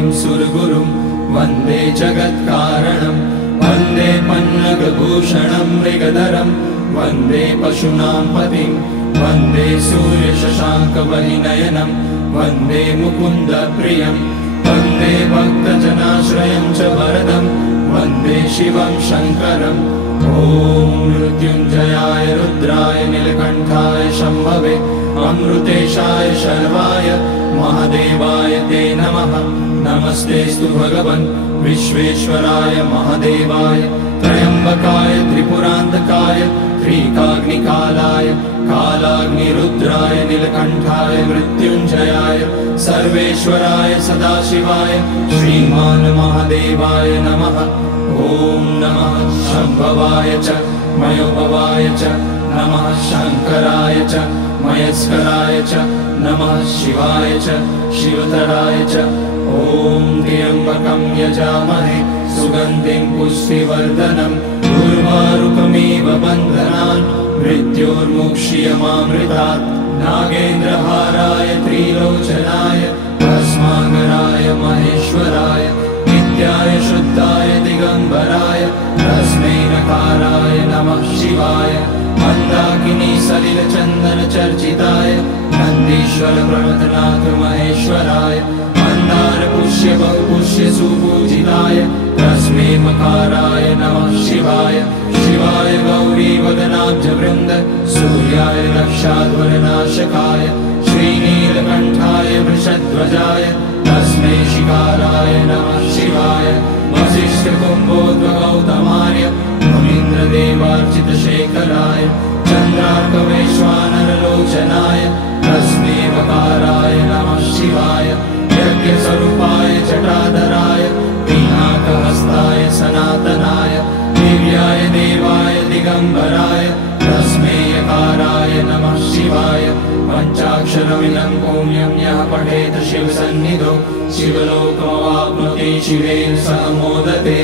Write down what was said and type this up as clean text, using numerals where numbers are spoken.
मुनिं सुरगुरुं वन्दे जगत्कारणं वन्दे पन्नगभूषणं मृगधरं वन्दे पशूनां पतिं वन्दे सूर्यशशाङ्कवलिनयनं वन्दे मुकुन्दप्रियं वन्दे भक्तजनाश्रयं च वरदं वन्दे शिवं शङ्करम् ॐ मृत्युञ्जयाय रुद्राय नीलकण्ठाय शम्भवे अमृतेशाय शर्वाय महादेवाय ते नमः। नमस्तेऽस्तु भगवन् विश्वेश्वराय महादेवाय त्र्यम्बकाय त्रिपुरान्तकाय त्रिकाग्निकालाय कालाग्निरुद्राय नीलकण्ठाय मृत्युञ्जयाय सर्वेश्वराय सदाशिवाय श्रीमान् महादेवाय नमः। ॐ नमः शम्भवाय च मयोभवाय च नमः शङ्कराय च मयस्कराय च नमः शिवाय च शिवतराय च ॐ त्र्यम्बकं यजामहे सुगन्धिं पुष्टिवर्धनम् उर्वारुकमिव बन्धनान् मृत्योर्मुक्ष्यमामृतात् नागेन्द्रहाराय त्रिलोचनाय भस्माकराय महेश्वराय नित्याय शुद्धाय दिगम्बराय तस्मै नकाराय नमः शिवाय मन्दाकिनी सलिलचन्दनचर्चिताय नन्दीश्वर प्रमथनाथ महेश्वराय मन्दार पुष्य बहुपुष्य सुपूजिताय तस्मै मकाराय नमः शिवाय शिवाय गौरी वदनाब्जवृन्द सूर्याय रक्षाध्वरनाशकाय श्रीनीलकण्ठाय वृषध्वजाय तस्मै शिकाराय नमः शिवाय वसिष्ठकुम्भोद्भगौतमार्य मुनीन्द्रदेवार्चितशेखराय चन्द्रार्कवैश्वानरलोचनाय तस्मै वकाराय नमः शिवाय यज्ञस्वरूपाय जटाधराय पिनाकहस्ताय सनातनाय दिव्याय देवाय दिगम्बराय तस्मै यकाराय नमः शिवाय पञ्चाक्षरमिदं पुण्यं यः पठेत शिवसन्निधौ शिवलोकमवाप्नोति शिवेन सह मोदते।